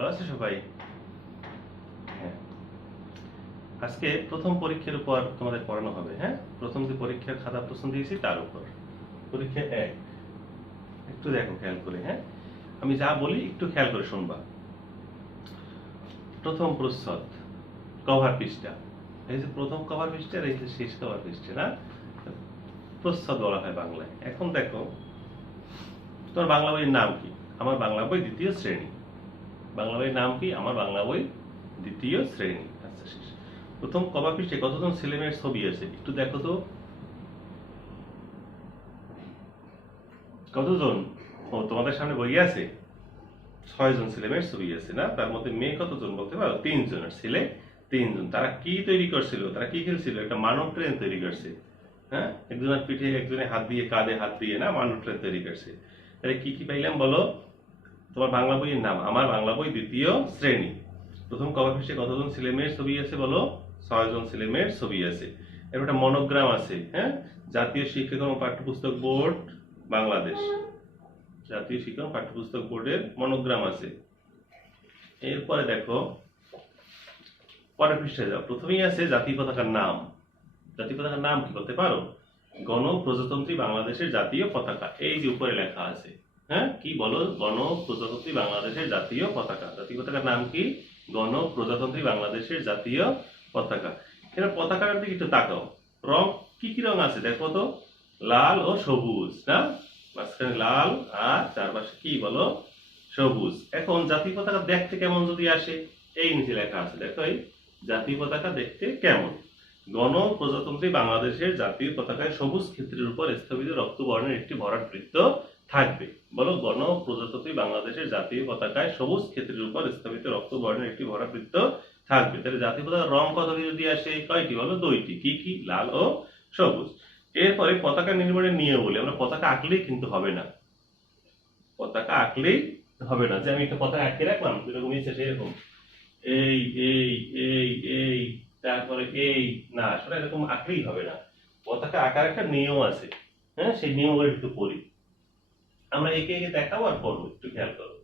ভালো আছে সবাই? হ্যাঁ, আজকে প্রথম পরীক্ষার উপর তোমাদের পড়ানো হবে। হ্যাঁ, প্রথম যে পরীক্ষার খাতা প্রশ্ন দিয়েছি তার উপর। পরীক্ষা এক, একটু দেখো খেয়াল করে। হ্যাঁ, আমি যা বলি একটু খেয়াল করে শুনবা। প্রথম প্রচ্ছদ, কভার পৃষ্ঠা। এই যে প্রথম কভার পৃষ্ঠা, এই যে শেষ কভার পৃষ্ঠা, না প্রচ্ছদ বলা হয় বাংলায়। এখন দেখো, তোমার বাংলা বইয়ের নাম কি? আমার বাংলা বই দ্বিতীয় শ্রেণী। বাংলা বইয়ের নাম কি? আমার বাংলা বই দ্বিতীয় শ্রেণী। আচ্ছা, শেষ। প্রথম কভার পৃষ্ঠায় কতজন ছেলেমেয়ের ছবি আছে একটু দেখো তো। কতজন? ও, তোমাদের সামনে বই আছে 6 জন ছেলেমেয়ের ছবি আছে, না? তার মধ্যে মেয়ে কতজন বলতে পারো? 3 জন, আর ছেলে 3 জন। তারা কি তৈরি করছিল? তারা কি খেলছিল? একটা মানব ট্রেন তৈরি করছে। হ্যাঁ, একজনের পিঠে একজনের হাত দিয়ে, কাঁধে হাত দিয়ে, না, মানব ট্রেন তৈরি করছে। তাহলে কি কি পাইলাম বলো? তোমার বাংলা বইয়ের নাম আমার বাংলা বই দ্বিতীয় শ্রেণী। প্রথম কভার পৃষ্ঠায় কতজন ছেলেমেয়ের ছবি আছে বলো? 6 জন ছেলেমেয়ের ছবি আছে। এর একটা মনোগ্রাম আছে। হ্যাঁ, জাতীয় শিক্ষাক্রম ও পাঠ্যপুস্তক বোর্ড বাংলাদেশ, জাতীয় শিক্ষাক্রম পাঠ্যপুস্তক বোর্ডের মনোগ্রাম আছে। এরপরে দেখো, পরের পৃষ্ঠায় যাও। প্রথমেই আছে জাতীয় পতাকার নাম। জাতীয় পতাকার নাম কি বলতে পারো? গণপ্রজাতন্ত্রী বাংলাদেশের জাতীয় পতাকা। এই যে উপরে লেখা আছে। হ্যাঁ, কি বলো? গণপ্রজাতন্ত্রী বাংলাদেশের জাতীয় পতাকা। জাতীয় পতাকার নাম কি? গণপ্রজাতন্ত্রী বাংলাদেশের জাতীয় পতাকা। এবার পতাকার দিকে একটু তাকাও। রং কি কি রং আছে দেখো তো? লাল ও সবুজ, না? মাঝখানে লাল আর চারপাশে কি বলো? সবুজ। এখন জাতীয় পতাকা দেখতে কেমন যদি আসে, এই নিচে লেখা আছে দেখো, এই জাতীয় পতাকা দেখতে কেমন। গণপ্রজাতন্ত্রী বাংলাদেশের জাতীয় পতাকায় সবুজ ক্ষেত্রের উপর স্থাপিত রক্তবর্ণের একটি ভরাট বৃত্ত থাকবে। বলো, গণপ্রজাতন্ত্রী বাংলাদেশের জাতীয় পতাকায় সবুজ ক্ষেত্রের উপর স্থাপিত রক্তবর্ণের একটি ভরাট বৃত্ত থাকবে। তাহলে জাতীয় পতাকার রং কতটি যদি আসে? কয়টি বলো? 2টি। কি কি? লাল ও সবুজ। এরপরে পতাকা নির্মাণের নিয়ম বলি। আমরা পতাকা আঁকলেই কিন্তু হবে না। পতাকা আঁকলেই হবে না যে আমি একটা পতাকা আঁকে রাখলাম যেরকম ইচ্ছে সেরকম এই এই এই এই তারপরে এই, না, আসলে এরকম আঁকলেই হবে না। পতাকা আঁকার একটা নিয়ম আছে। হ্যাঁ, সেই নিয়মগুলো একটু পড়ি। আমরা একে একে দেখাবো আর পড়বো, একটু খেয়াল করো।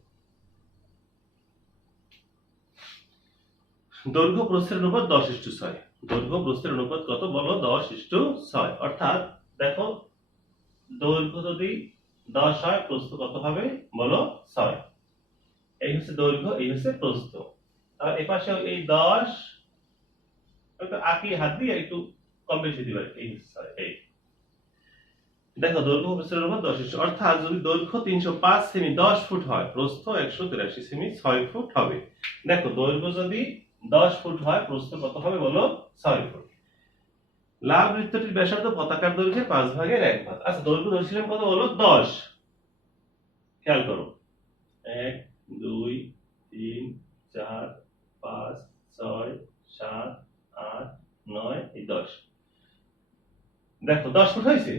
দৈর্ঘ্য প্রস্থের অনুপাত 10:6। দৈর্ঘ্য প্রস্থের অনুপাত কত বলো? 10:6। অর্থাৎ দেখো, দৈর্ঘ্য যদি 10 হয়, প্রস্থ কত হবে বলো? 6। এই হচ্ছে দৈর্ঘ্য, এই হচ্ছে প্রস্থ। আর এপাশে এই 10 একটু আঁকি হাত দিয়ে একটু কম বেশি দিবে। এই হচ্ছে এই, দেখো, দৈর্ঘ্য প্রস্থের অনুপাত 10:6। অর্থাৎ যদি দৈর্ঘ্য 305 সেমি 10 ফুট হয়, প্রস্থ 183 সেমি 6 ফুট হবে। দেখো, দৈর্ঘ্য যদি 10 ফুট হয়, প্রস্থ কত হবে বলো? 6 ফুট। লাল বৃত্তটির ব্যাসার্ধ পতাকার দৈর্ঘ্যের 5/1 ভাগ। আচ্ছা, দৈর্ঘ্য ধরেছিলাম কত বলো? 10। খেয়াল করো, 1 2 3 4 5 6 7 8 9, এই 10। দেখো 10 ফুট হয়েছে।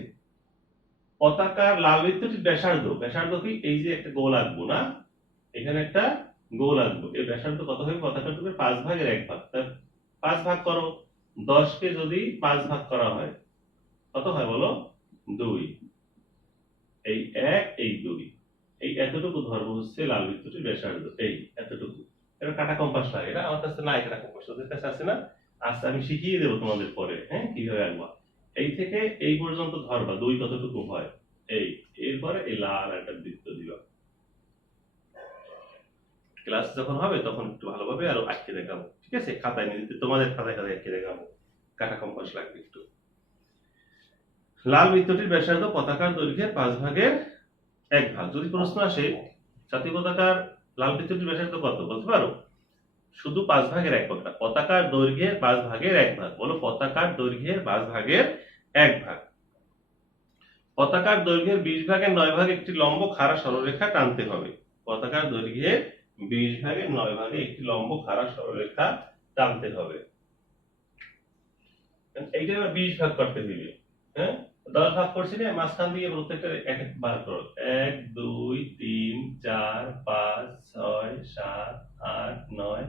পতাকার লাল বৃত্তটির ব্যাসার্ধ, ব্যাসার্ধ কি? এই যে একটা গোল আঁকবো, না? এখানে একটা গোল আঁকবো। এর ব্যাসার্ধ কত হবে? পতাকার টুকের 5/1 ভাগ। তার 5 ভাগ করো। 10কে যদি 5 ভাগ করা হয় কত হয় বলো? 2। এই 1, এই 2, এই এতটুকু ধর্ম হচ্ছে লাল বৃত্তটির ব্যাসার্ধ। এই এতটুকু। এটা কাটা কম্পাস লাগে, না? আমার কাছে নাই কাটা কম্পাস, ওদের কাছে আছে না? আচ্ছা, আমি শিখিয়ে দেবো তোমাদের পরে। হ্যাঁ, কিভাবে আঁকবা। এই থেকে এই পর্যন্ত ধরবা 2 কতটুকু হয়। এই, এরপরে এই লাল একটা বৃত্ত দিবা। ক্লাস যখন হবে তখন একটু ভালোভাবে আরো আঁকে দেখাবো, ঠিক আছে? খাতায় নিজে, তোমাদের খাতায় খাতায় আঁকে দেখাবো। কাটা কম্পাস লাগবে একটু। লাল বৃত্তটির ব্যাসার্ধ পতাকার দৈর্ঘ্যের 5/1 ভাগ। যদি প্রশ্ন আসে জাতীয় পতাকার লাল বৃত্তটির ব্যাসার্ধ কত বলতে পারো? শুধু 5/1 ভাগ। পতাকার দৈর্ঘ্যের 5/1 ভাগ। বলো, পতাকার দৈর্ঘ্যের 5/1 ভাগ। পতাকার দৈর্ঘ্যের 20/9 একটি লম্ব খাড়া সরলরেখা টানতে হবে। পতাকার দৈর্ঘ্যের 20/9 একটি লম্ব খাড়া সরলরেখা টানতে হবে। এইটা এবার 20 ভাগ করতে দিবে। হ্যাঁ, 10 ভাগ করছি না, মাঝখান দিয়ে প্রত্যেকটা এক এক বার করো। 1 2 3 4 5 6 7 8 9।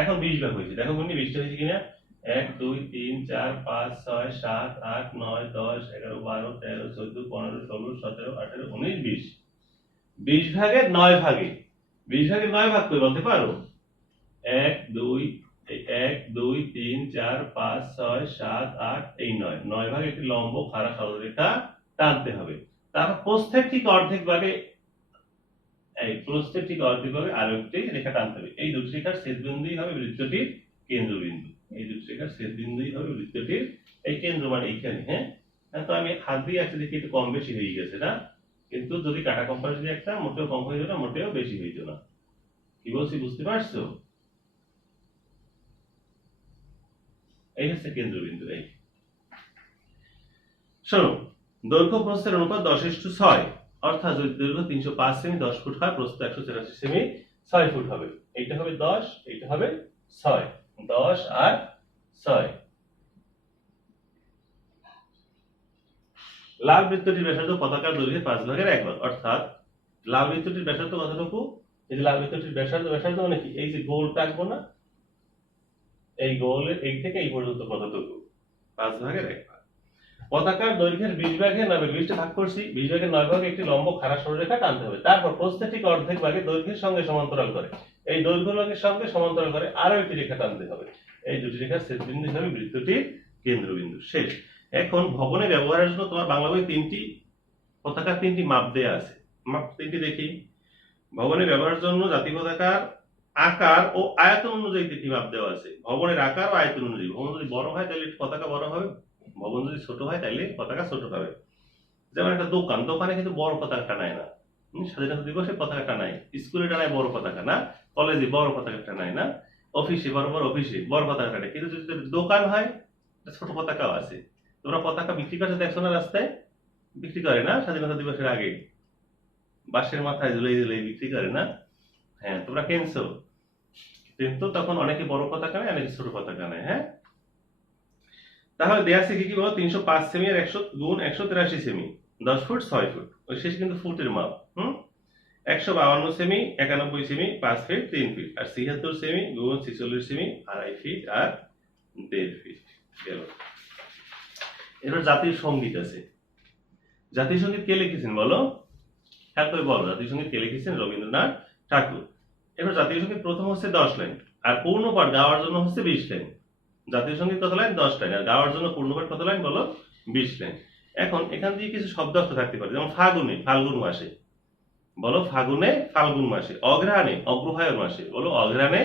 এখন 20 ভাগ হয়েছে। দেখো কোনটি 20টা হয়েছে কিনা। 1 2 3 4 5 6 7 8 9 10 11 12 13 14 15 16 17 18 19 20। 20/9 ভাগে 20 ভাগে 9 ভাগ করে বলতে পারো? 1 2 1 2 3 4 5 6 7 8 এই 9 9 ভাগে একটি লম্ব খাড়া সরলরেখা টানতে হবে। তারপর প্রস্থের ঠিক অর্ধেক ভাগে আরো একটি রেখা টানতে হবে। এই দুটি রেখার ছেদবিন্দুই হবে বৃত্তটির কেন্দ্রবিন্দু। এই দুটি রেখার ছেদবিন্দুই হবে বৃত্তটির এই কেন্দ্র, মানে এইখানে। হ্যাঁ, তো আমি হাত দিয়ে আছে দেখি একটু কম বেশি হয়ে গেছে না, কিন্তু যদি কাটা কম্পাস দিয়ে একটা মোটেও কম হয়ে যেত না, মোটেও বেশি হয়ে যেত না। কি বলছি বুঝতে পারছো? এই হচ্ছে কেন্দ্রবিন্দু। এই শোনো, দৈর্ঘ্য প্রস্থের অনুপাত 10:6, অর্থাৎ যদি দৈর্ঘ্য 305 সেমি 10 ফুট হয়, প্রস্থ 184 সেমি 6 ফুট হবে। এইটা হবে 10, এইটা হবে 6, 10 আর 6। লাল বৃত্তটির ব্যাসার্ধ পতাকার দৈর্ঘ্যের 5 ভাগের 1 ভাগ, অর্থাৎ লাল বৃত্তটির ব্যাসার্ধ কতটুকু? এই যে লাল বৃত্তটির ব্যাসার্ধ মানে কি? এই যে গোল টাকবো না, এই গোলের এই থেকে এই পর্যন্ত কতটুকু? 5 ভাগের 1 ভাগ। পতাকার দৈর্ঘ্যের 20 ভাগে 9 20টা ভাগ করছি, 20 ভাগে 9 ভাগে একটি লম্ব খাড়া সরলরেখা টানতে হবে। তারপর প্রস্থের ঠিক অর্ধেক ভাগে দৈর্ঘ্যের সঙ্গে সমান্তরাল করে, এই দৈর্ঘ্য ভাগের সঙ্গে সমান্তরাল করে আরো একটি রেখা টানতে হবে। এই দুটি রেখার ছেদবিন্দু হবে বৃত্তটির কেন্দ্রবিন্দু। শেষ। এখন ভবনে ব্যবহারের জন্য তোমার বাংলা বই 3টি পতাকার 3টি মাপ দেয়া আছে। মাপ 3টি দেখি। ভবনে ব্যবহারের জন্য জাতীয় পতাকার আকার ও আয়তন অনুযায়ী 3টি মাপ দেওয়া আছে। ভবনের আকার ও আয়তন অনুযায়ী, ভবন যদি বড় হয় তাহলে পতাকা বড় হবে, ভবন যদি ছোট হয় তাহলে পতাকা ছোট হবে। যেমন একটা দোকানে কিন্তু বড় পতাকা টানায় না, স্বাধীনতা দিবসে পতাকা টানায়, স্কুলে টানায় বড় পতাকা না, কলেজে বড় পতাকা টানায় না, অফিসে বড় অফিসে বড় পতাকা টানায়। কিন্তু যদি দোকান হয় ছোট পতাকাও আছে। তোমরা পতাকা বিক্রি করতে দেখছো না রাস্তায়? বিক্রি করে না স্বাধীনতা দিবসের আগে, বাসের মাথায় ঝুলিয়ে বিক্রি করে না? হ্যাঁ, তোমরা কিনছো, কিন্তু তখন অনেকে বড় পতাকা নেয়, অনেকে ছোট পতাকা নেয়। হ্যাঁ, তাহলে দেয়া আছে কি বলো? 305 সেমি আর 100 গুণ 183 সেমি, 10 ফুট 6 ফুট। ওই শেষে কিন্তু ফুটের মাপ। 152 সেমি 91 সেমি 5 ফিট 3 ফিট, আর 76 সেমি গুণ 46 সেমি 2.5 ফিট আর 1.5 ফিট গেল। এবার জাতীয় সঙ্গীত আছে। জাতীয় সঙ্গীত কে লিখেছেন বলো? হ্যাঁ করে বলো, জাতীয় সঙ্গীত কে লিখেছেন? রবীন্দ্রনাথ ঠাকুর। এবার জাতীয় সঙ্গীত প্রথম হচ্ছে 10 লাইন, আর পূর্ণ পাঠ গাওয়ার জন্য হচ্ছে 20 লাইন। জাতীয় সঙ্গীত কত লাইন? 10 লাইন, আর গাওয়ার জন্য পূর্ণ পাঠ কত লাইন বলো? 20 লাইন। এখন এখান থেকে কিছু শব্দ অর্থ থাকতে পারে, যেমন ফাগুনে ফাল্গুন মাসে বলো, ফাগুনে ফাল্গুন মাসে। অঘ্রাণে অগ্রহায়ণ মাসে বলো, অঘ্রাণে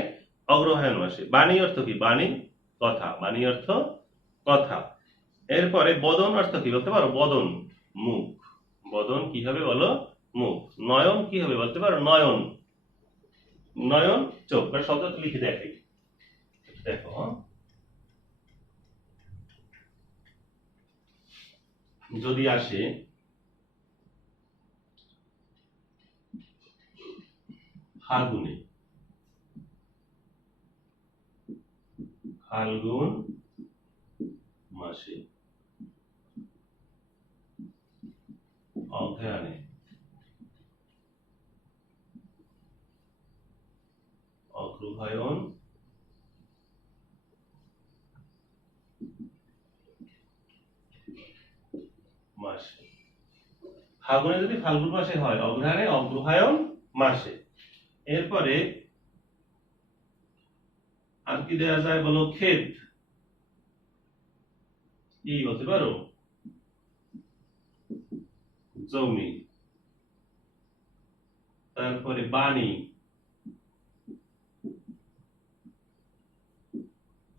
অগ্রহায়ণ মাসে। বাণী অর্থ কি? বাণী কথা, বাণী অর্থ কথা। এরপরে বদন অর্থ কি বলতে পারো? বদন মুখ, বদন কি হবে বলো? মুখ। নয়ন কি হবে বলতে পারো? নয়ন, নয়ন চোখ। শব্দটা লিখে দেখি, দেখো। যদি আসে ফাল্গুনে, ফাল্গুন মাসে। অঘ্রাণে, অগ্রহায়ণ মাসে। ফাল্গুনে যদি ফাল্গুন মাসে হয়, অঘ্রাণে অগ্রহায়ণ মাসে। এরপরে আর কি দেওয়া যায় বলো? ক্ষেত কি বলতে পারো? জমি। তারপরে বাণী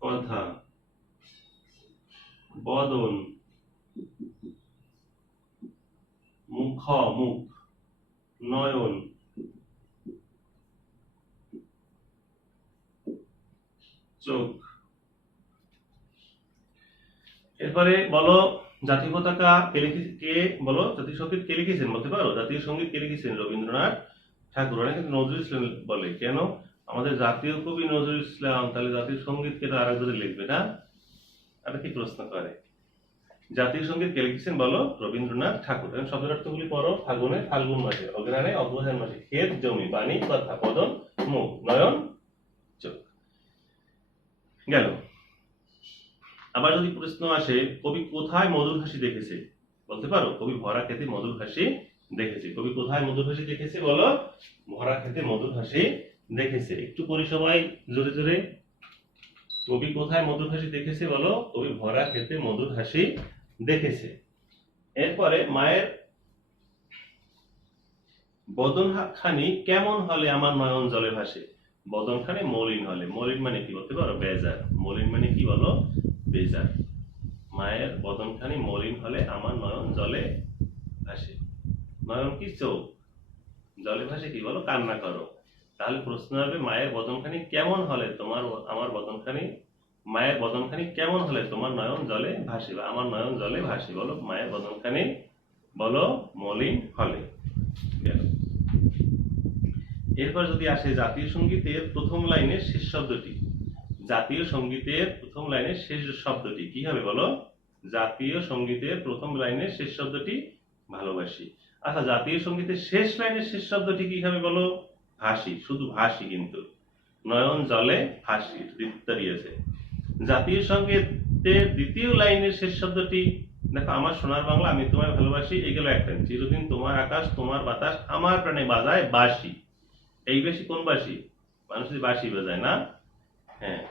কথা, বদন মুখ, মুখ, নয়ন, চোখ। এরপরে বলো জাতীয় পতাকা কে বলো? জাতীয় সঙ্গীত কে লিখেছেন বলতে পারো? জাতীয় সঙ্গীত কে লিখেছেন? রবীন্দ্রনাথ ঠাকুর। অনেকে নজরুল ইসলাম বলে, কেন? আমাদের জাতীয় কবি নজরুল ইসলাম, তাহলে জাতীয় সঙ্গীত কে তো আরেকজনে লিখবে না? এটা কি প্রশ্ন করে? জাতীয় সঙ্গীত কে লিখেছেন বলো? রবীন্দ্রনাথ ঠাকুর। এখন শব্দের অর্থগুলি পড়ো। ফাল্গুনে ফাল্গুন মাসে, অঘ্রাণে অগ্রহায়ণ মাসে, ক্ষেত জমি, বাণী কথা, বদন মুখ, নয়ন চোখ। গেল। আবার যদি প্রশ্ন আসে কবি কোথায় মধুর হাসি দেখেছে বলতে পারো? কবি ভরা ক্ষেতে মধুর হাসি দেখেছে। কবি কোথায় মধুর হাসি দেখেছে বলো? ভরা ক্ষেতে মধুর হাসি দেখেছে। একটু পড়ি সবাই জোরে জোরে। কবি কোথায় মধুর হাসি দেখেছে বলো? কবি ভরা ক্ষেতে মধুর হাসি দেখেছে। এরপরে মায়ের বদনখানি কেমন হলে আমার নয়ন জলে ভাসে। বদনখানি মলিন হলে, মলিন মানে কি বলতে পারো? বেজার। মলিন মানে কি বলো? বেজার। মায়ের বদনখানি মলিন হলে আমার নয়ন জলে ভাসে। নয়ন কি? চোখ। জলে ভাসে কি বলো? কান্না করো। তাহলে প্রশ্ন হবে মায়ের বদনখানি কেমন হলে তোমার আমার বদনখানি, মায়ের বদনখানি কেমন হলে তোমার নয়ন জলে ভাসে বা আমার নয়ন জলে ভাসে। বলো মায়ের বদনখানি বলো মলিন হলে। গেল। এরপর যদি আসে জাতীয় সঙ্গীতের প্রথম লাইনের শেষ শব্দটি। জাতীয় সঙ্গীতের প্রথম লাইনের শেষ শব্দটি কি হবে বলো? জাতীয় সঙ্গীতের প্রথম লাইনের শেষ শব্দটি ভালোবাসি। আচ্ছা, জাতীয় সঙ্গীতের শেষ লাইনের শেষ শব্দটি কি হবে বলো? ভাসি। শুধু ভাসি, কিন্তু নয়ন জলে ভাসি দিয়েছে। জাতীয় সঙ্গীতের দ্বিতীয় লাইনের শেষ শব্দটি দেখো, আমার সোনার বাংলা আমি তোমায় ভালোবাসি। এগুলো একটা চিরদিন তোমার আকাশ তোমার বাতাস আমার প্রাণে বাজায় বাঁশি। এই বাঁশি কোন বাঁশি? মানুষ বাঁশি বাজায় না? হ্যাঁ।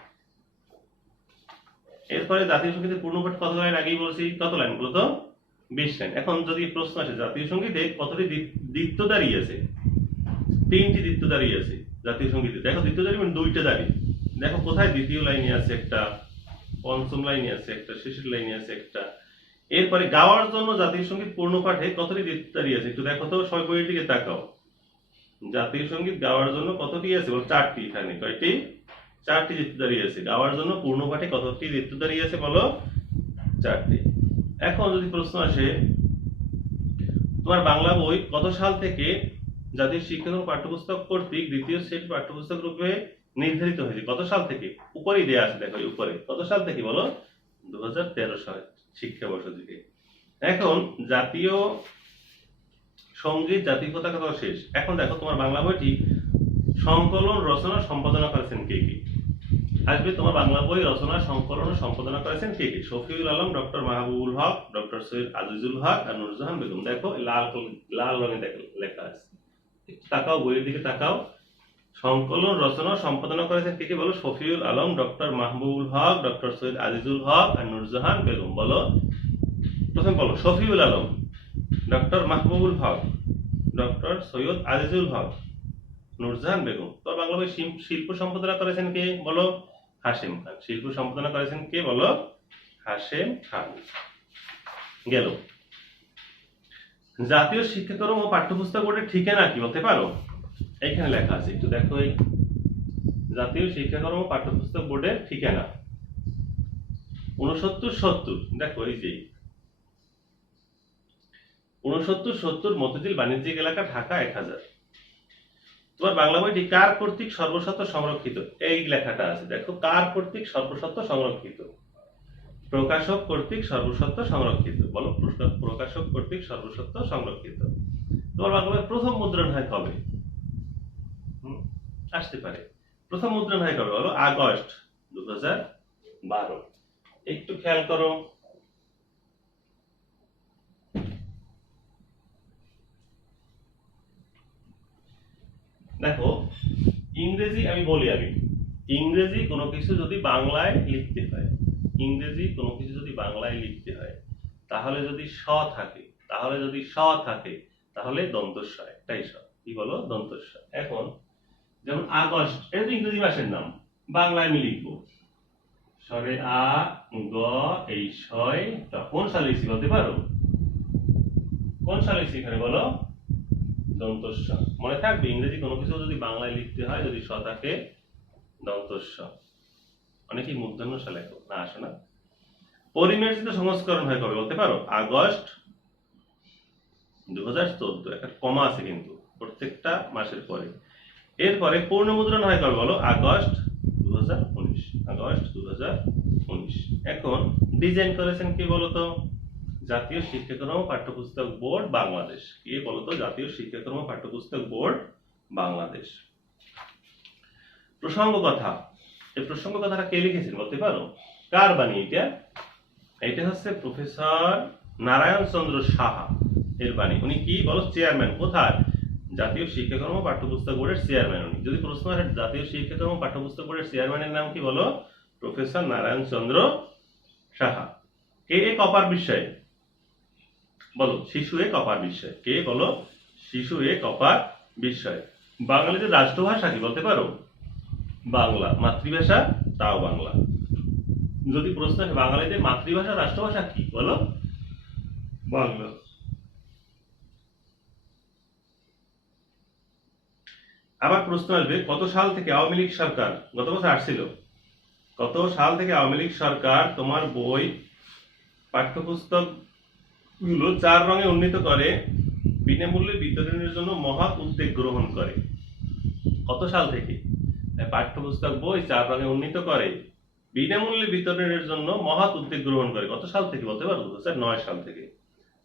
এরপরে জাতীয় সঙ্গীতের পূর্ণপাঠ কত লাইন? আগেই বলছি। কত লাইন বলো তো? 20 লাইন। এখন যদি প্রশ্ন আসে জাতীয় সঙ্গীতে কতটি দ্বিত্ব দাঁড়িয়ে আছে? 3টি দ্বিত্ব দাঁড়িয়ে আছে জাতীয় সঙ্গীতে। দেখো দ্বিত্ব দাঁড়িয়ে মানে 2টা দাঁড়িয়ে। দেখো কোথায়? দ্বিতীয় লাইনে আছে একটা, পঞ্চম লাইনে আছে একটা, শেষের লাইনে আছে একটা। এরপরে গাওয়ার জন্য জাতীয় সঙ্গীত পূর্ণপাঠে কতটি দ্বিত্ব দাঁড়িয়ে আছে? একটু দেখো তো, সবাই বইয়ের দিকে তাকাও। জাতীয় সঙ্গীত গাওয়ার জন্য কতটি আছে বলো? 4টি। এখানে কয়টি? 4টি দ্বিত্ব দাঁড়িয়ে আছে। গাওয়ার জন্য পূর্ণপাঠে কতটি দ্বিত্ব দাঁড়িয়ে আছে বলো? 4টি। এখন যদি প্রশ্ন আসে তোমার বাংলা বই কত সাল থেকে জাতীয় শিক্ষাক্রম পাঠ্যপুস্তক কর্তৃক দ্বিতীয় সেট পাঠ্যপুস্তক রূপে নির্ধারিত হয়েছে? কত সাল থেকে? উপরেই দেয়া আছে, দেখো উপরে। কত সাল থেকে বলো? 2013 সাল শিক্ষাবর্ষ থেকে। এখন জাতীয় সঙ্গীত জাতীয় পতাকা তো শেষ। এখন দেখো তোমার বাংলা বইটি সংকলন রচনা সম্পাদনা করেছেন কে কে? আসবে তোমার বাংলা বই রচনা সংকলন ও সম্পাদনা করেছেন কে কে? শফিউল আলম, ডক্টর মাহবুবুল হক, ডক্টর সৈয়দ আজিজুল হক আর নুরজাহান বেগম। দেখো লাল রঙে লেখা আছে। তাকাও, বইয়ের দিকে তাকাও। সংকলন রচনা সম্পাদনা করেছেন কে কে বলো? শফিউল আলম, ডক্টর মাহবুবুল হক, ডক্টর সৈয়দ আজিজুল হক আর নুরজাহান বেগম। বলো প্রথম বলো। শফিউল আলম, ডক্টর মাহবুবুল হক, ডক্টর সৈয়দ আজিজুল হক, নুরজাহান বেগম। তোর বাংলা বই শিল্প সম্পাদনা করেছেন কে বলো? হাশেম খান। শিল্প সম্পাদনা করেছেন কে বলো? হাশেম খান। গেল। জাতীয় শিক্ষাক্রম ও পাঠ্যপুস্তক বোর্ডের ঠিকানা কি বলতে পারো? এইখানে লেখা আছে, একটু দেখো। এই জাতীয় শিক্ষাক্রম ও পাঠ্যপুস্তক বোর্ডের ঠিকানা 6970। দেখো এই যে 6970 মতিঝিল বাণিজ্যিক এলাকা, ঢাকা 1000। তোমার বাংলা বইটি কার কর্তৃক সর্বস্বত্ব সংরক্ষিত? এই লেখাটা আছে, দেখো। কার কর্তৃক সর্বস্বত্ব সংরক্ষিত? প্রকাশক কর্তৃক সর্বস্বত্ব সংরক্ষিত। বলো প্রকাশক কর্তৃক সর্বস্বত্ব সংরক্ষিত। তোমার বাংলা বই প্রথম মুদ্রণ হয় কবে? আসতে পারে। প্রথম মুদ্রণ হয় কবে বলো? আগস্ট 2012। একটু খেয়াল করো। দেখো ইংরেজি আমি বলি, ইংরেজি কোনো কিছু যদি বাংলায় লিখতে হয়, ইংরেজি কোনো কিছু যদি বাংলায় লিখতে হয়, তাহলে যদি স থাকে, তাহলে দন্তস্ব, একটাই স। কি বলো? দন্তস্ব। এখন যেমন আগস্ট, এটা তো ইংরেজি মাসের নাম, বাংলায় আমি লিখবো সরে আ গ এই ছয়। কোন সালে লিখছি বলতে পারো? কোন সালে লিখছি এখানে বলো? দন্তস্ব। মনে থাকবে, ইংরেজি কোনো কিছু যদি বাংলায় লিখতে হয়, যদি স থাকে, দন্তস্ব। অনেকেই মূর্ধন্য স লেখো না, আসো না। পরিমার্জিত সংস্করণ হয় কবে বলতে পারো? আগস্ট 2014। একটা কমা আছে কিন্তু প্রত্যেকটা মাসের পরে। এরপরে পূর্ণ মুদ্রণ হয় কবে বলো? আগস্ট 2019। আগস্ট 2019। এখন ডিজাইন করেছেন কে বলতো? জাতীয় শিক্ষাক্রম পাঠ্যপুস্তক বোর্ড বাংলাদেশ। কে বলতো? জাতীয় শিক্ষাক্রম পাঠ্যপুস্তক বোর্ড বাংলাদেশ। প্রসঙ্গ কথা, এই প্রসঙ্গ কথাটা কে লিখেছেন বলতে পারো? কার বাণী এটা? এটা হচ্ছে প্রফেসর নারায়ণ চন্দ্র সাহা। ইরফানি। উনি কি বলো? চেয়ারম্যান। কোথায়? জাতীয় শিক্ষাক্রম পাঠ্যপুস্তক বোর্ডের চেয়ারম্যান উনি। যদি প্রশ্ন আসে জাতীয় শিক্ষাক্রম পাঠ্যপুস্তক বোর্ডের চেয়ারম্যানের নাম কি বলো? প্রফেসর নারায়ণ চন্দ্র সাহা। কে এক অপার বিস্ময় বলো? শিশু এক অপার বিস্ময়। কে বলো? শিশু এক অপার বিস্ময়। বাঙালিদের রাষ্ট্রভাষা কি বলতে পারো? বাংলা। মাতৃভাষা? তাও বাংলা। যদি প্রশ্ন আসে বাঙালিদের মাতৃভাষা রাষ্ট্রভাষা কি বলো? বাংলা। আবার প্রশ্ন আসবে কত সাল থেকে আওয়ামী লীগ সরকার, গত বছর আসছিল, কত সাল থেকে আওয়ামী লীগ সরকার তোমার বই পাঠ্যপুস্তক গুলো 4 রঙে উন্নীত করে বিনামূল্যে বিতরণের জন্য মহৎ উদ্যোগ গ্রহণ করে? কত সাল থেকে পাঠ্যপুস্তক বই 4 রঙে উন্নীত করে বিনামূল্যে বিতরণের জন্য মহৎ উদ্যোগ গ্রহণ করে? কত সাল থেকে বলতে পারো? 2009 সাল থেকে।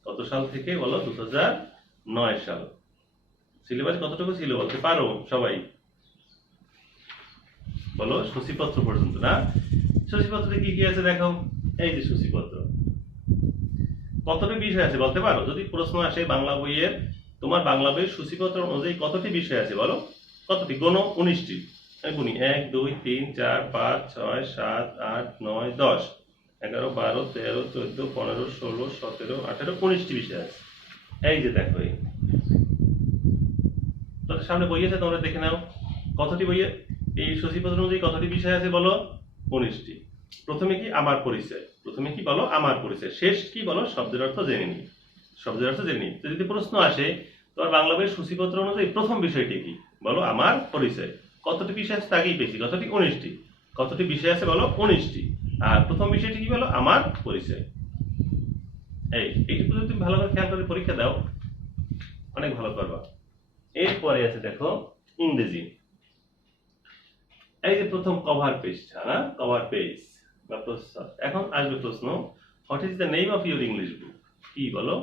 কত সাল থেকে বলো? 2009 সাল। সিলেবাস কতটুকু ছিল বলতে পারো সবাই? বলো। সূচিপত্র পর্যন্ত না? সূচিপত্রে কি কি আছে দেখো। এই যে সূচিপত্র, কতটি বিষয় আছে বলতে পারো? যদি প্রশ্ন আসে বাংলা বইয়ের, তোমার বাংলা বইয়ের সূচিপত্র অনুযায়ী কতটি বিষয় আছে বলো? কতটি? গোনো। 19টি। আমি গুনি 1 2 3 4 5 6 7 8 9 10 11 12 13 14 15 16 17 18 19টি বিষয় আছে। এই যে দেখো, এই তোমাদের সামনে বই আছে, তোমরা দেখে নাও কতটি বইয়ে এই সূচিপত্র অনুযায়ী কতটি বিষয় আছে বলো? 19টি। প্রথমে কি? আমার পরিচয়। প্রথমে কি বলো? আমার পরিচয়। শেষ কি বলো? শব্দের অর্থ জেনে নিই। শব্দের অর্থ জেনে নিই। যদি প্রশ্ন আসে তোমার বাংলা বইয়ের সূচিপত্র অনুযায়ী প্রথম বিষয়টি কি বলো? আমার পরিচয়। কতটি বিষয় আছে তাকেই বেশি, কতটি? 19টি। কতটি বিষয় আছে বলো? 19টি। আর প্রথম বিষয়টি কি বলো? আমার পরিচয়। এইটুকু যদি তুমি ভালো করে খেয়াল করে পরীক্ষা দাও অনেক ভালো করবা। এরপরে আছে দেখো ইংরেজি। এই যে প্রথম কভার পেজটা, না? কভার পেজ বা প্রশ্ন। এখন আসবে প্রশ্ন, what is the name of your English বুক? কি বলো?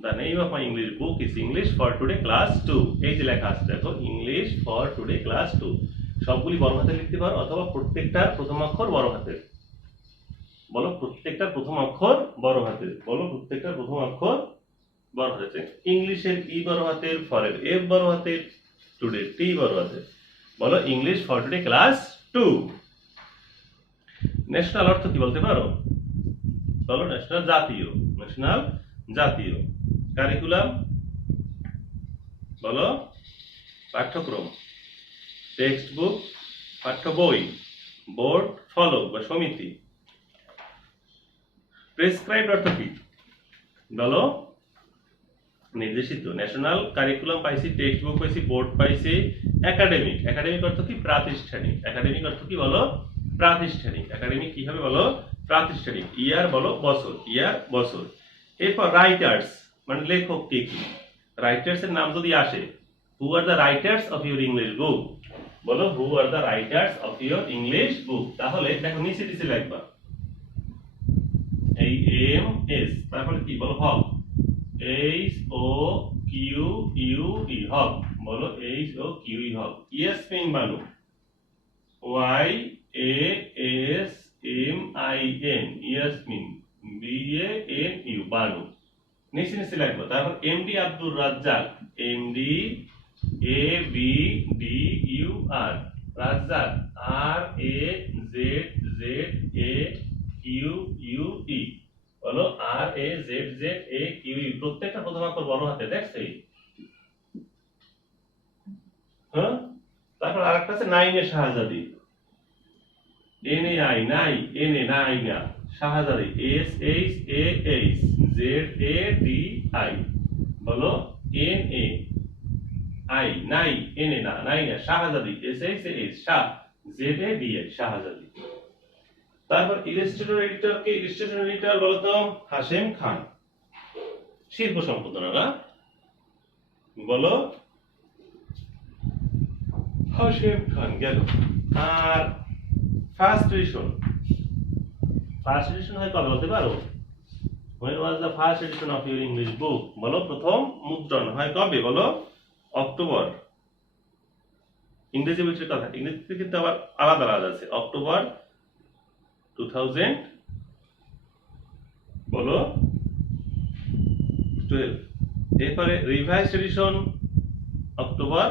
The name of my English book is English for today class 2। এই যে লেখা আছে দেখো, ইংলিশ ফর টুডে ক্লাস 2। সবগুলি বড় হাতে লিখতে পারো অথবা প্রত্যেকটার প্রথম অক্ষর বড় হাতের। বলো প্রত্যেকটার প্রথম অক্ষর বড় হাতের। বলো প্রত্যেকটার প্রথম অক্ষর বড় হাতের। ইংলিশের ই বড় হাতের, ফরের এফ বড় হাতের, টুডে টি বড় হাতের। বলো English for today class 2। National অর্থ কি বলতে পারো? বলো। ন্যাশনাল জাতীয়। ন্যাশনাল জাতীয়। কারিকুলাম বলো পাঠ্যক্রম। টেক্সট বুক পাঠ্য বই। বোর্ড ফলক বা সমিতি। প্রেসক্রাইবড অর্থ কি বলো? নির্দেশিত। ন্যাশনাল কারিকুলাম পাইছি, টেক্সট বুক পাইছি, বোর্ড পাইছি। একাডেমিক। একাডেমিক অর্থ কি? প্রাতিষ্ঠানিক। একাডেমিক অর্থ কি বলো? প্রাতিষ্ঠানিক। একাডেমিক কি হবে বলো? প্রাতিষ্ঠানিক। ইয়ার বলো বছর। ইয়ার বছর। এরপর রাইটার্স মানে লেখক কে কি? রাইটার্স এর নাম যদি আসে, who are the writers of your English book? বলো who are the writers of your English book. তাহলে দেখো নিচে নিচে লিখবা এই এম এস, তারপরে কি বলো? Haque. H O Q U E Haque. বলো H O Q E Haque. Yasmin Banu. Y A S M I N Yasmin. B A N U Banu. নিচে নিচে লিখবো। তারপর MD Abdur Razzaque. MD A B D U R Razzaque. R A Z Z A Q U E. বলো R A Z Z A Q U. প্রত্যেকটা প্রথম অক্ষর বড় হাতে। দেখছি? হ্যাঁ। তারপর আরেকটা আছে নাইনে শাহজাদি। এন এ আই নাই, এন এ নাই না, Shahzadi. S H A H Z A D I. বলো এন এ আই নাই, এন এ না, নাই না, Shahzadi. S H A H Shah, Z A D I Shahzadi. তারপর ইলাস্ট্রেটর এডিটর কে? ইলাস্ট্রেটর এডিটর বলতো হাশেম খান। শিল্প সম্পাদনা না? বলো হাশেম খান গেল। আর ফার্স্ট এডিশন। ফার্স্ট এডিশন হয় কবে বলতে পারো? When was the first edition of your English book? বলো প্রথম মুদ্রণ হয় কবে বলো? অক্টোবর। ইংরেজি বইটির কথা, ইংরেজিতে কিন্তু আবার আলাদা আলাদা আছে। অক্টোবর 2000 বলো 12। এরপরে রিভাইসড এডিশন অক্টোবর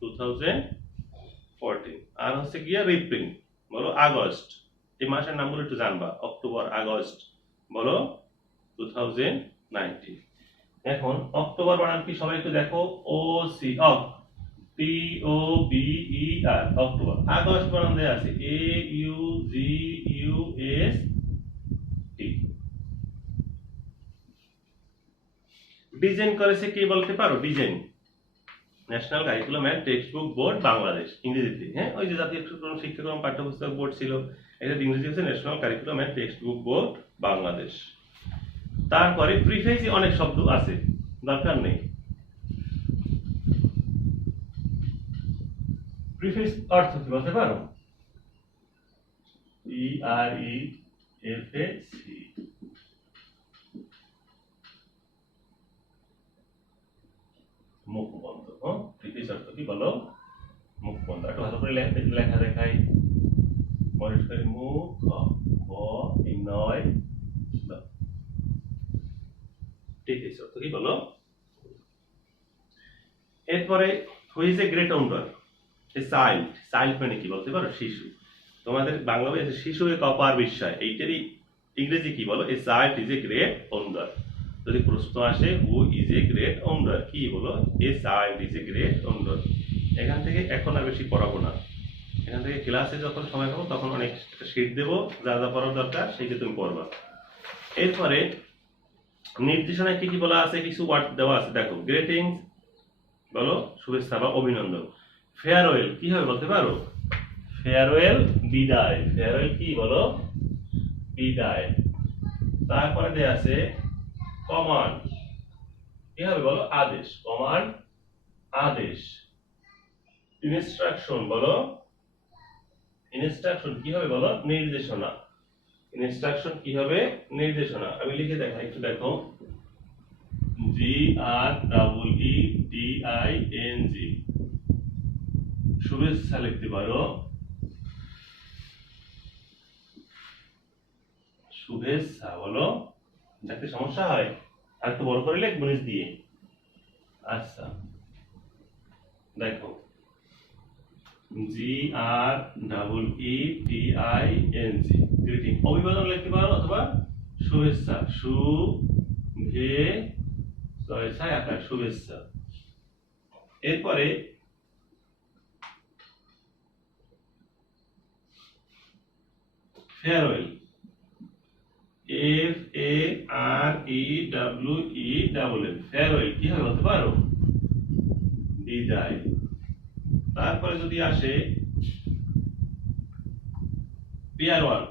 2014, আর হচ্ছে গিয়া রিপ্রিন্ট বলো আগস্ট। এই মাসের নামগুলো একটু জানবা, অক্টোবর আগস্ট বলো 2019। এখন অক্টোবর বানান কি সবাই একটু দেখো, ও সি অক, টি ও বি ই আর, অক্টোবর। আগস্ট বানান দেয়া আছে এ you G U S T. Design করেছে কে বলতে পারো? Design national curriculum and text book board Bangladesh, ইংরেজিতে। হ্যাঁ, ওই যে জাতীয় শিক্ষাক্রম পাঠ্যপুস্তক বোর্ড ছিল, এটা ইংরেজি হচ্ছে national curriculum and text book board Bangladesh. তারপরে প্রিফেসে অনেক শব্দ আছে, দরকার নেই। প্রিফেস অর্থ কি বলতে পারো? E R E F A C, মুখবন্ধ। প্রিফেস অর্থ কি বলো? মুখবন্ধ। একটু ভালো করে লেখা দেখাই, পরিষ্কার মুখ ব নয়। প্রিফেস অর্থ কি বলো? এরপরে who's a great wonder? A child. Child মানে কি বলতে পারো? শিশু। তোমাদের বাংলা বই আছে শিশু এক অপার বিস্ময়, এইটারই ইংরেজি কি বলো? A child is a great wonder. যদি প্রশ্ন আসে who is a great wonder, কি বলো? A child is a great wonder. এখান থেকে এখন আর বেশি পড়াবো না, এখান থেকে ক্লাসে যখন সময় পাবো তখন অনেক শীট দেবো, যা যা পড়ার দরকার সেইটা তুমি পড়বা। এরপরে নির্দেশনায় কি কি বলা আছে, কিছু ওয়ার্ড দেওয়া আছে দেখো। গ্রেটিংস বলো শুভেচ্ছা বা অভিনন্দন। ফেয়ারওয়েল কি হবে বলতে পারো? ফেয়ারওয়েল বিদায়। ফেয়ারওয়েল কি বলো? বিদায়। তারপরে দেয়া আছে কমান্ড, কি হবে বলো? আদেশ। কমান্ড আদেশ। ইনস্ট্রাকশন বলো? ইনস্ট্রাকশন কি হবে বলো? নির্দেশনা। ইনস্ট্রাকশন কি হবে? নির্দেশনা। আমি লিখে দেখাই, একটু দেখো। G R double E T I N G, শুভেচ্ছা লিখতে পারো। শুভেচ্ছা বলো, দেখতে সমস্যা হয়? আর একটু বড় করে লিখবো নিচ দিয়ে। আচ্ছা দেখো, G R double E T I N G, greeting. অভিবাদন লিখতে পারো অথবা শুভেচ্ছা, আকার শুভেচ্ছা। এরপরে farewell, F A R E W E double L, farewell কি হবে বলতে পারো? বিদায়। তারপরে যদি আসে pair one,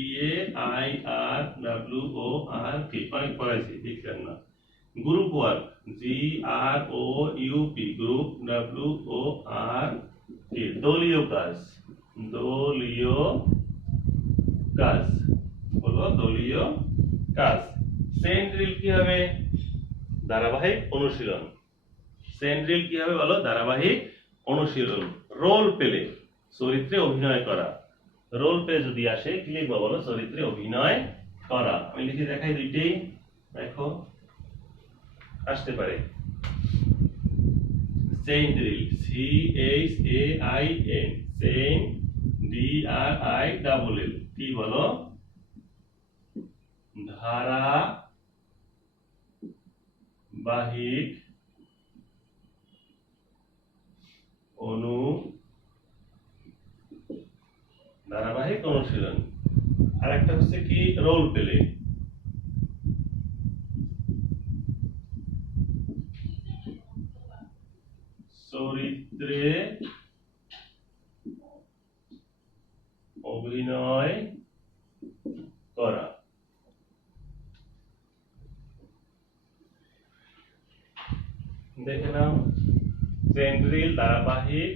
E A I R W O R T, অনেক পড়াইছি দেখলেন না। Group work, G R O U P, group W O R T. দলীয় কাজ, দলীয় কাজ হলো দলীয় কাজ। সেন্ট্রিল কি হবে? ধারাবাহিক অনুশীলন। সেন্ট্রিল কি হবে বলো? ধারাবাহিক অনুশীলন। রোল প্লে, চরিত্রে অভিনয় করা। রোল প্লে যদি আসে কি লিখবো বলো? চরিত্রে অভিনয় করা। আমি লিখে দেখাই দুইটাই, দেখো আসতে পারে। Chain drill, C H A I N, সেন D R I double L, কি বলো? ধারাবাহিক ধারাবাহিক অনুশীলন। আর একটা হচ্ছে কি? Role play. চরিত্রে অভিনয় করা। দেখে নাও, সেন্ট্রিল ধারাবাহিক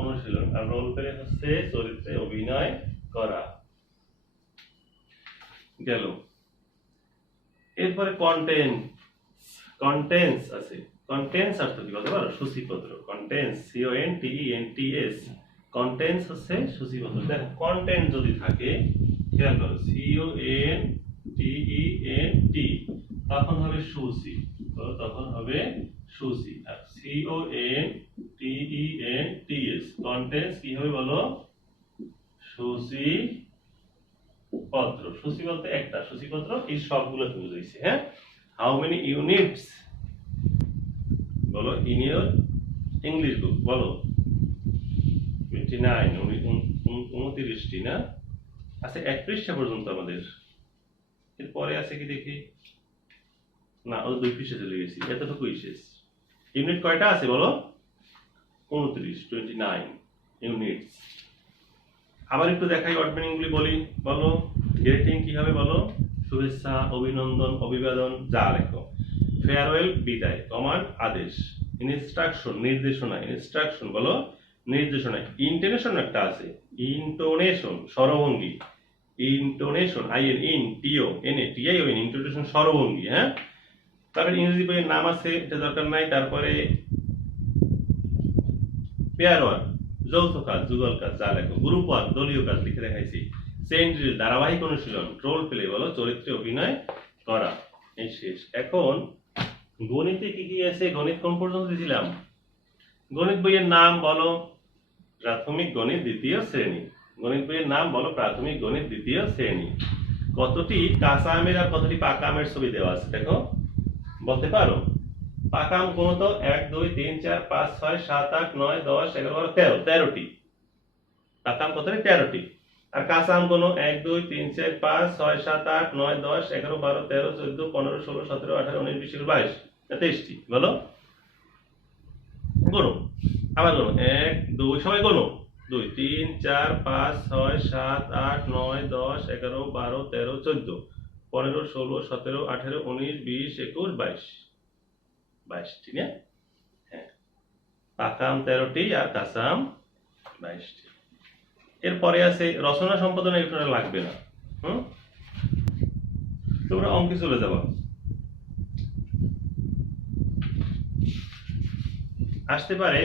অনুশীলন, আর রোল প্লে হচ্ছে চরিত্রে অভিনয় করা। গেল। এরপরে কন্টেন্ট, কন্টেন্টস আছে। কন্টেন্টস অর্থ কি বলতে পারো? সূচিপত্র। Contents, C O N T E N T S, contents হচ্ছে সূচিপত্র। দেখো কন্টেন্ট যদি থাকে, খেয়াল করো, C O N T E N T, তখন হবে সুসি। বলো তখন হবে সুসি। আর CONTENTS কন্টেন্টস কি হবে বলো? সূচিপত্র। সূচি বলতে একটা, সূচিপত্র এই সবগুলোকে বুঝাইছে। হ্যাঁ, হাউ মেনি ইউনিটস বলো ইন ইউর ইংলিশ বুক? বলো 29, 29টি না? আচ্ছা, 1 পৃষ্ঠা পর্যন্ত আমাদের। এরপরে আছে কি দেখি? না, ও 2 পৃষ্ঠা চলে গেছি, এতটুকুই শেষ। ইউনিট কয়টা আছে বলো? 29 ইউনিটস। আবার একটু দেখাই ওয়ার্ড মিনিং গুলি বলি। বলো গ্রিটিং কি হবে বলো? শুভেচ্ছা, অভিনন্দন, অভিবাদন, যা লেখো। ফেয়ারওয়েল বিদায়, কমান্ড আদেশ, ইনস্ট্রাকশন নির্দেশনা, ইনস্ট্রাকশন বলো নির্দেশনা। ইন্টোনেশন একটা আছে, ইন্টোনেশন স্বরভঙ্গি, ইন্টোনেশন INTONATION ইন্টোনেশন স্বরভঙ্গি। হ্যাঁ, তারপরে ইংরেজি বইয়ের নাম আছে, এটা দরকার নাই। তারপরে পেয়ার ওয়ার্ক যৌথ কাজ, যুগল কাজ, যা লেখো। গ্রুপ ওয়ার্ক দলীয় কাজ লিখে দেখাইছি। চেইন ড্রিল ধারাবাহিক অনুশীলন। রোল প্লে বলো চরিত্রে অভিনয় করা। এই শেষ। এখন গণিতে কি কি আছে? গণিত কোন পর্যন্ত দিয়েছিলাম? গণিত বইয়ের নাম বলো প্রাথমিক গণিত দ্বিতীয় শ্রেণী। গণিত বইয়ের নাম বলো প্রাথমিক গণিত দ্বিতীয় শ্রেণী। কতটি কাঁচা আমের আর কতটি পাকা আমের ছবি দেওয়া আছে দেখো, বলতে পারো? পাকা আম কোন তো? 1 2 3 4 5 6 7 8 9 10 11 12 13, 13টি। পাকা আম কতটি? 13টি। আর কাঁচা আম কোন? 1 2 3 4 5 6 7 8 9 10 11 12 13 14 15 16 17 18 19 20 21 22, 23টি। বলো গোনো। আবার গোনো। 1 2 সবাই গোনো। 2 3 4 5 6 7 8 9 10 11 12 13 14 15 16 17 18 19 20 21 22, 22টি না? হ্যাঁ, পাকা আম 13টি আর কাঁচা আম 22টি। এরপরে আছে রচনা সম্পাদনা, এটা লাগবে না। তোমরা অঙ্কে চলে যাবা। আসতে পারে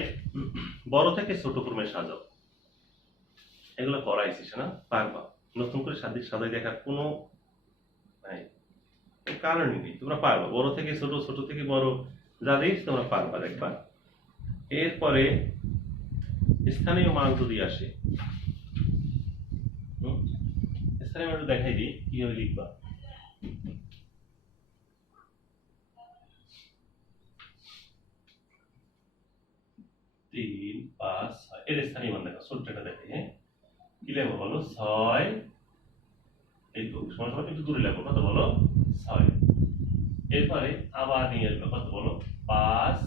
বড় থেকে ছোট ক্রমে সাজাও। এগুলো পড়াইছিস না? পারবা। নতুন করে সাজাই দেখার কোনো কারণই নেই। তোমরা পারবা, বড় থেকে ছোট, ছোট থেকে বড়, যা দিস তোমরা পারবা দেখবা। এরপরে স্থানীয় মান যদি আসে, স্থানীয় মান দেখাই দিই কিভাবে লিখবা। তিন, 5, 6 এর স্থানীয় মান দেখো, ছোট্টটা দেখে। হ্যাঁ, কি লেখো বলো? 6, এই তো সমান একটু দূরে লেখো, কত বলো? 6। এরপরে আবার নিয়ে আসবে, কত বলো? 5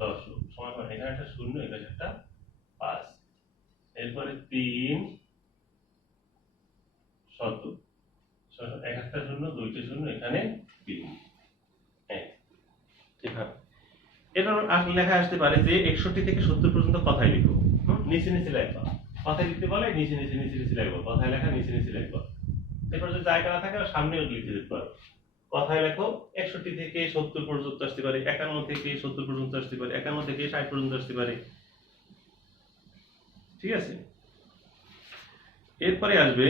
10 সমান এখানে একটা শূন্য, এখানে একটা 5। এরপরে 3 শত, এক একটা শূন্য, দুইটা শূন্য, এখানে 3। হ্যাঁ, ঠিক আছে। এটা লেখা আসতে পারে যে 61 থেকে 70 পর্যন্ত কথাই লিখো। নিচে নিচে লেখবা। কথায় লিখতে বলে নিচে নিচে নিচে নিচে লিখবো, কথায় লেখা নিচে নিচে লিখবা। এরপর যদি জায়গা না থাকে সামনেও লিখে দিতে পারো। কথায় লেখো 61 থেকে 70 পর্যন্ত আসতে পারে, 51 থেকে 70 পর্যন্ত আসতে পারে, 51 থেকে 60 পর্যন্ত আসতে পারে। ঠিক আছে। এরপরে আসবে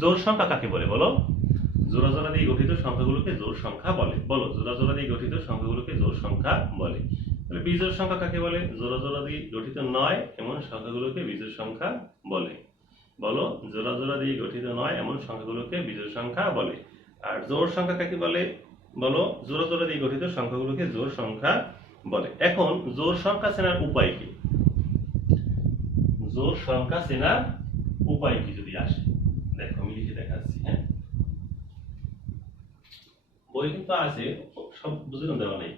জোড় সংখ্যা কাকে বলে বলো? জোড়া জোড়া দিয়ে গঠিত সংখ্যাগুলোকে জোড় সংখ্যা বলে। বলো জোড়া জোড়া দিয়ে গঠিত সংখ্যাগুলোকে জোড় সংখ্যা বলে। তাহলে বিজোড় সংখ্যা কাকে বলে? জোড়া জোড়া দিয়ে গঠিত নয় এমন সংখ্যাগুলোকে বিজোড় সংখ্যা বলে। বলো জোড়া জোড়া দিয়ে গঠিত নয় এমন সংখ্যাগুলোকে বিজোড় সংখ্যা বলে। আর জোড় সংখ্যা কাকে বলে? বলো জোড়া জোড়া দিয়ে গঠিত সংখ্যাগুলোকে জোড় সংখ্যা বলে। এখন জোড় সংখ্যা চেনার উপায় কি? জোড় সংখ্যা চেনার উপায় কি যদি আসে দেখো, আমি লিখে দেখাচ্ছি। হ্যাঁ, বই কিন্তু আছে, সব বুঝে দেওয়া নেই।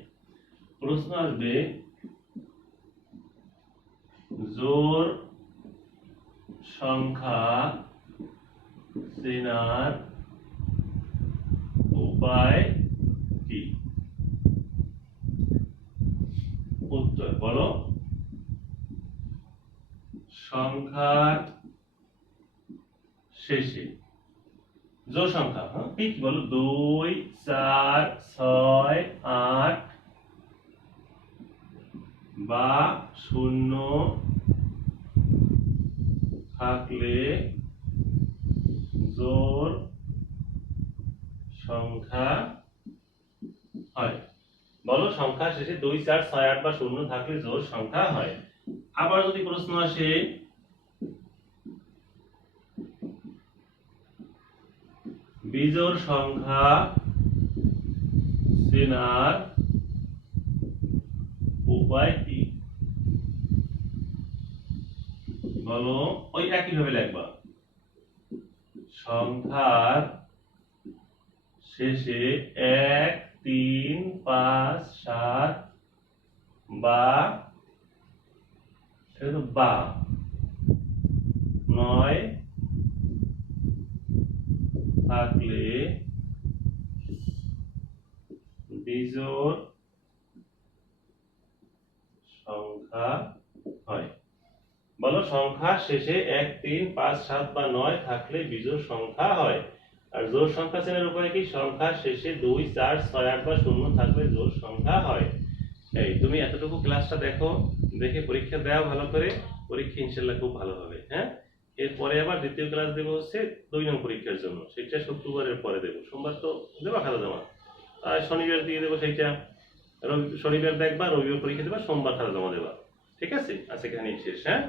প্রশ্ন আসবে জোড় সংখ্যা চেনার উপায় কি? উত্তর বলো সংখ্যার শেষে জোড় সংখ্যা ঠিক বলো 2 4 6 8 বা 0 থাকলে জোড় সংখ্যা হয়। বলো সংখ্যা শেষে 2 4 6 8 বা 0 থাকলে জোড় সংখ্যা হয়। আবার যদি প্রশ্ন আসে বিজোড় সংখ্যা চেনার উপায় কি? বলো ওই একই ভাবে লিখবা, সংখ্যার শেষে 1 3 5 7 বা সেটা বা 9 থাকলে বিজোড় সংখ্যা হয়। বলো সংখ্যা শেষে 1 3 5 7 বা 9 থাকলে বিজোড় সংখ্যা হয়। আর জোড় সংখ্যা চেনার উপায় কি? সংখ্যা শেষে 2 4 6 8 বা 0 থাকলে জোড় সংখ্যা হয়। এই তুমি এতটুকু ক্লাসটা দেখো, দেখে পরীক্ষা দাও ভালো করে, পরীক্ষা ইনশাআল্লাহ খুব ভালো হবে। হ্যাঁ, এরপরে আবার দ্বিতীয় ক্লাস দেব হচ্ছে 2 নং পরীক্ষার জন্য, সেটা শুক্রবারের পরে দেব। সোমবার তো দেবা খাতা জমা, আর শনিবার দিয়ে দেবো সেইটা। শনিবার দেখবা, রবিবার পরীক্ষা দেবা, সোমবার খাতা জমা দেবা। ঠিক আছে, আজকে এখানেই শেষ। হ্যাঁ।